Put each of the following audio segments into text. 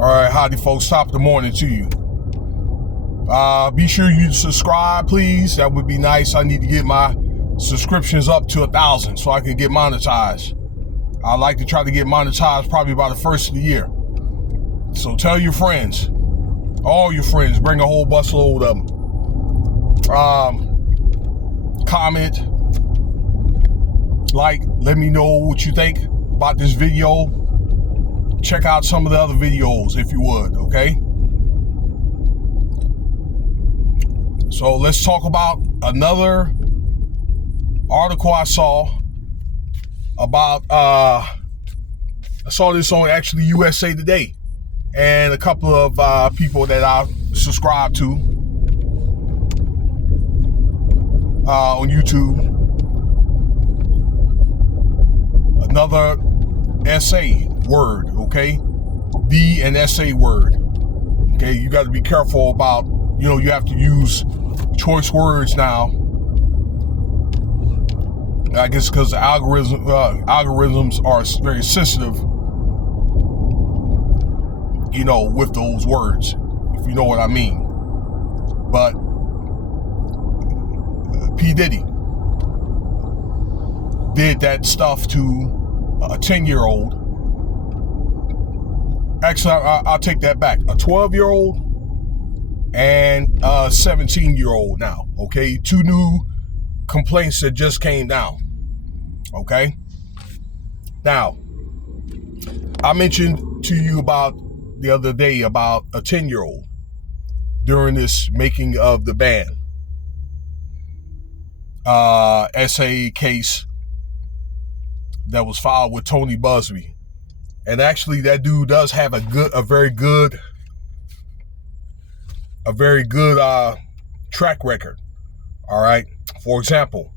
All right, howdy folks, top of the morning to you. Be sure you subscribe, please. That would be nice. I need to get my subscriptions up to 1,000 so I can get monetized. I like to try to get monetized probably by the first of the year. So tell your friends, all your friends, bring a whole busload of them. Comment, like, let me know what you think about this video. Check out some of the other videos if you would, okay? So let's talk about another article I saw about, I saw this on actually USA Today, and a couple of people that I subscribe to on YouTube. Another S-A word, okay? D and S-A word. Okay, you got to be careful about, you have to use choice words now. I guess because algorithms are very sensitive, with those words, if you know what I mean. But P Diddy did that stuff to a 10-year-old. Actually, I'll take that back. A 12-year-old and a 17-year-old now, okay? Two new complaints that just came down, okay? Now, I mentioned to you about the other day about a 10-year-old during this making of the band S-A case that was filed with Tony Busby. And actually, that dude does have a very good track record. All right. For example,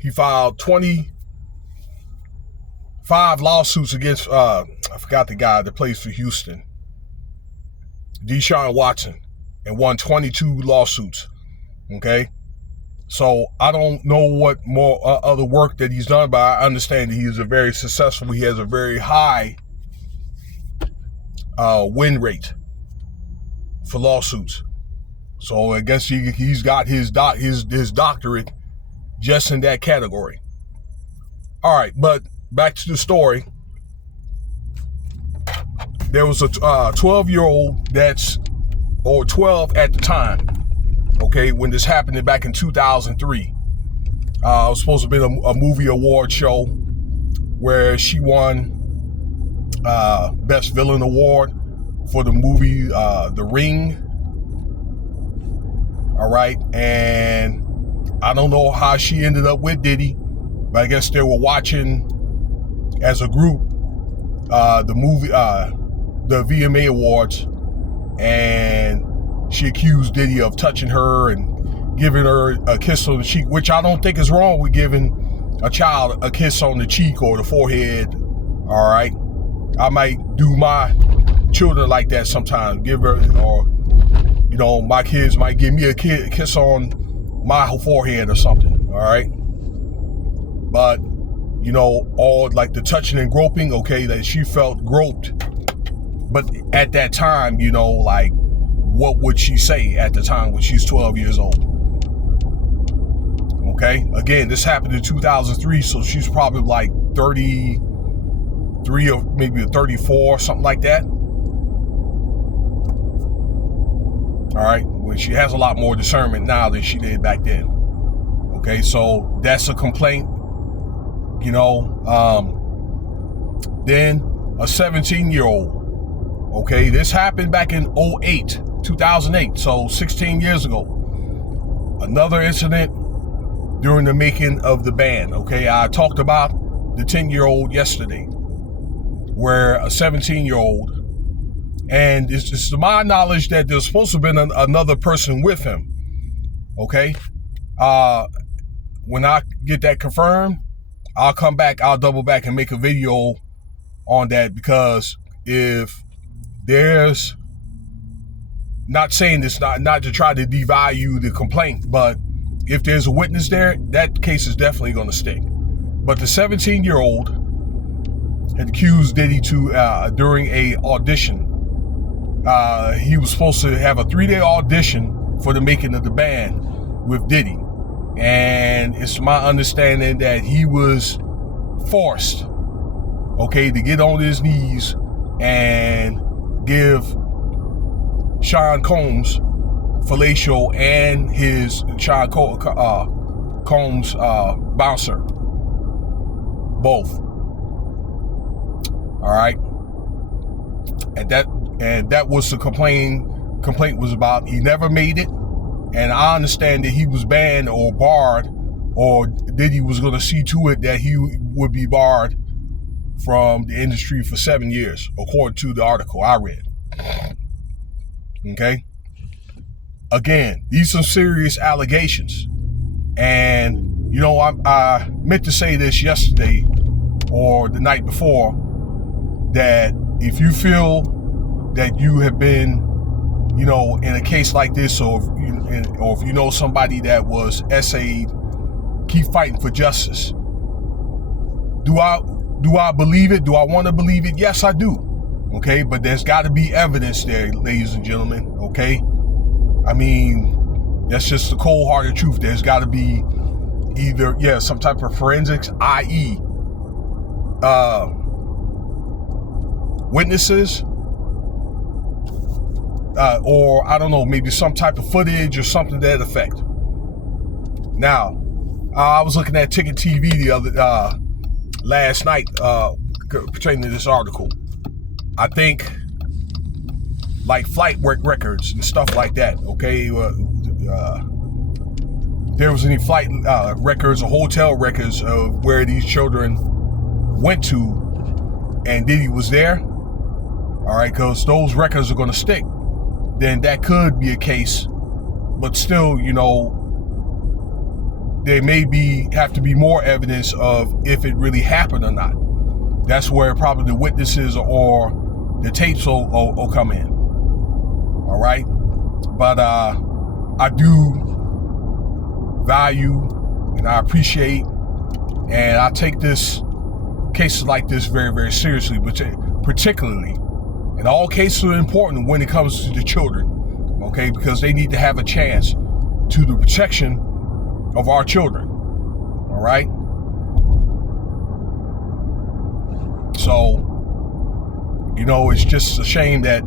he filed 25 lawsuits against I forgot the guy that plays for Houston, Deshaun Watson, and won 22 lawsuits. Okay. So I don't know what more other work that he's done, but I understand that he is very successful. He has a very high win rate for lawsuits. So I guess he's got his doctorate just in that category. All right, but back to the story. There was a 12-year-old or 12 at the time, okay, when this happened back in 2003. It was supposed to be a movie award show where she won Best Villain Award for the movie The Ring. All right, and I don't know how she ended up with Diddy, but I guess they were watching as a group the movie, the VMA Awards, and she accused Diddy of touching her and giving her a kiss on the cheek, which I don't think is wrong with giving a child a kiss on the cheek or the forehead. All right, I might do my children like that sometimes. Give her, or my kids might give me a kiss on my forehead or something. All right, but all like the touching and groping. Okay, that she felt groped, but at that time, like, what would she say at the time when she's 12 years old? Okay, again, this happened in 2003, so she's probably like 33 or maybe 34, something like that. All right, well, she has a lot more discernment now than she did back then. Okay, so that's a complaint. Then a 17-year-old. Okay, this happened back in 2008, so 16 years ago. Another incident during the making of the band. Okay, I talked about the 10-year-old yesterday, where a 17-year-old, and it's to my knowledge that there's supposed to have been another person with him. Okay, when I get that confirmed, I'll come back, I'll double back and make a video on that, because if there's, not saying this, not to try to devalue the complaint, but if there's a witness there, that case is definitely going to stick. But the 17-year-old had accused Diddy during a audition he was supposed to have a 3-day audition for the making of the band with Diddy. And it's my understanding that he was forced, okay, to get on his knees and give Sean Combs fellatio and his Sean Combs bouncer, both. All right, and that was the complaint was about. He never made it, and I understand that he was banned or barred, or Diddy was going to see to it that he would be barred from the industry for 7 years, according to the article I read. Okay. Again, these are serious allegations. And, you know, I meant to say this yesterday or the night before, that if you feel that you have been, you know, in a case like this, or if you know somebody that was S-A'd, keep fighting for justice. Do I believe it? Do I want to believe it? Yes, I do. Okay, but there's got to be evidence there, ladies and gentlemen. Okay, I mean, that's just the cold-hearted truth. There's got to be either, some type of forensics, i.e., witnesses, or I don't know, maybe some type of footage or something to that effect. Now, I was looking at cnt'd the other last night pertaining to this article. I think like flight work records and stuff like that. Okay, there was any flight records or hotel records of where these children went to, and Diddy was there. All right, because those records are going to stick. Then that could be a case, but still, you know, there may have to be more evidence of if it really happened or not. That's where probably the witnesses or the tapes will come in. All right, but I do value and I appreciate, and I take cases like this very, very seriously, but particularly, and all cases are important when it comes to the children, okay, because they need to have a chance to the protection of our children. All right, so, you know, it's just a shame that,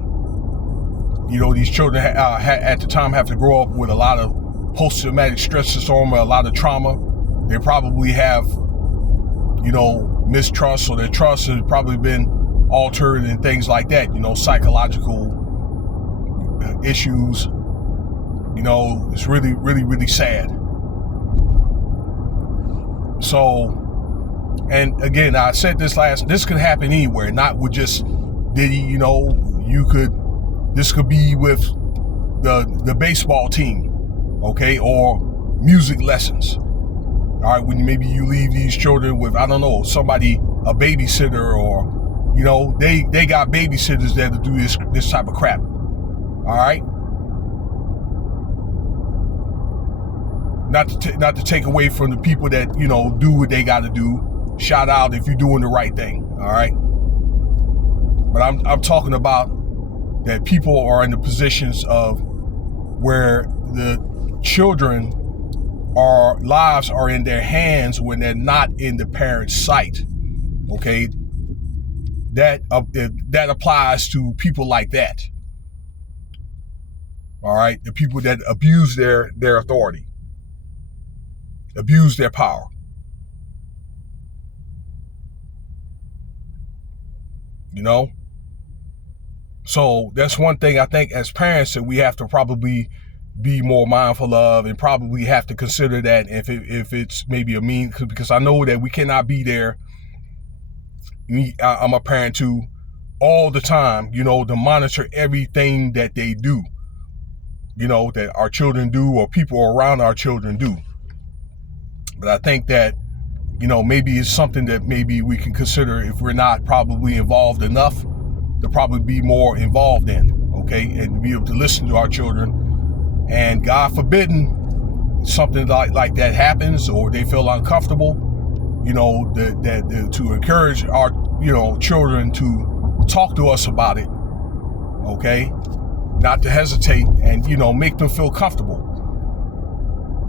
you know, these children at the time have to grow up with a lot of post-traumatic stress disorder, a lot of trauma. They probably have, you know, mistrust, or their trust has probably been altered and things like that, you know, psychological issues. You know, it's really, really, really sad. So, and again, I said this could happen anywhere, not with just Diddy. You know, this could be with the baseball team, okay, or music lessons. All right, when maybe you leave these children with, I don't know, somebody, a babysitter, or, you know, they got babysitters there to do this type of crap. All right, not to take away from the people that, you know, do what they got to do. Shout out if you're doing the right thing. All right, but I'm talking about that people are in the positions of where the children lives are in their hands when they're not in the parent's sight. Okay, that applies to people like that. All right, the people that abuse their authority, abuse their power. You know, so that's one thing I think as parents that we have to probably be more mindful of, and probably have to consider that if it's maybe a mean, because I know that we cannot be there. I'm a parent too, all the time, you know, to monitor everything that they do, you know, that our children do, or people around our children do. But I think that, you know, maybe it's something that maybe we can consider, if we're not probably involved enough, to probably be more involved in, okay, and to be able to listen to our children. And God forbidden something like that happens, or they feel uncomfortable, you know, that to encourage our, you know, children to talk to us about it, okay, not to hesitate and, make them feel comfortable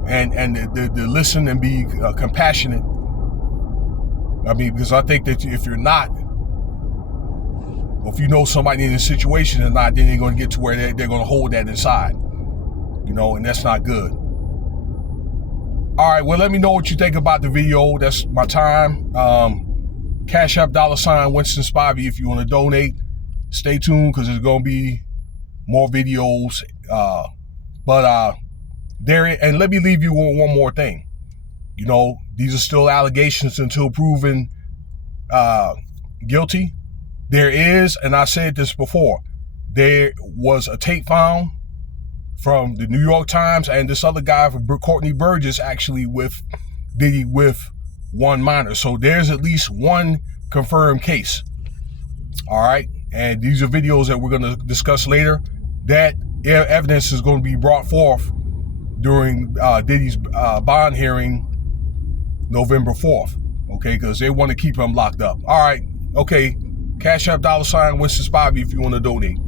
and to listen and be compassionate. I mean, because I think that if you're not, or if you know somebody in a situation or not, then they're going to get to where they're going to hold that inside, and that's not good. All right, well, let me know what you think about the video. That's my time. Cash App $ Winston Spivey if you want to donate. Stay tuned because there's going to be more videos. And let me leave you with one more thing. These are still allegations until proven guilty. There is, and I said this before, there was a tape found from the New York Times and this other guy, Courtney Burgess, actually with Diddy with one minor. So there's at least one confirmed case. All right. And these are videos that we're going to discuss later. That evidence is going to be brought forth during Diddy's bond hearing November 4th. Okay. Because they want to keep him locked up. All right. Okay. Cash App $ Winston Spivey if you want to donate.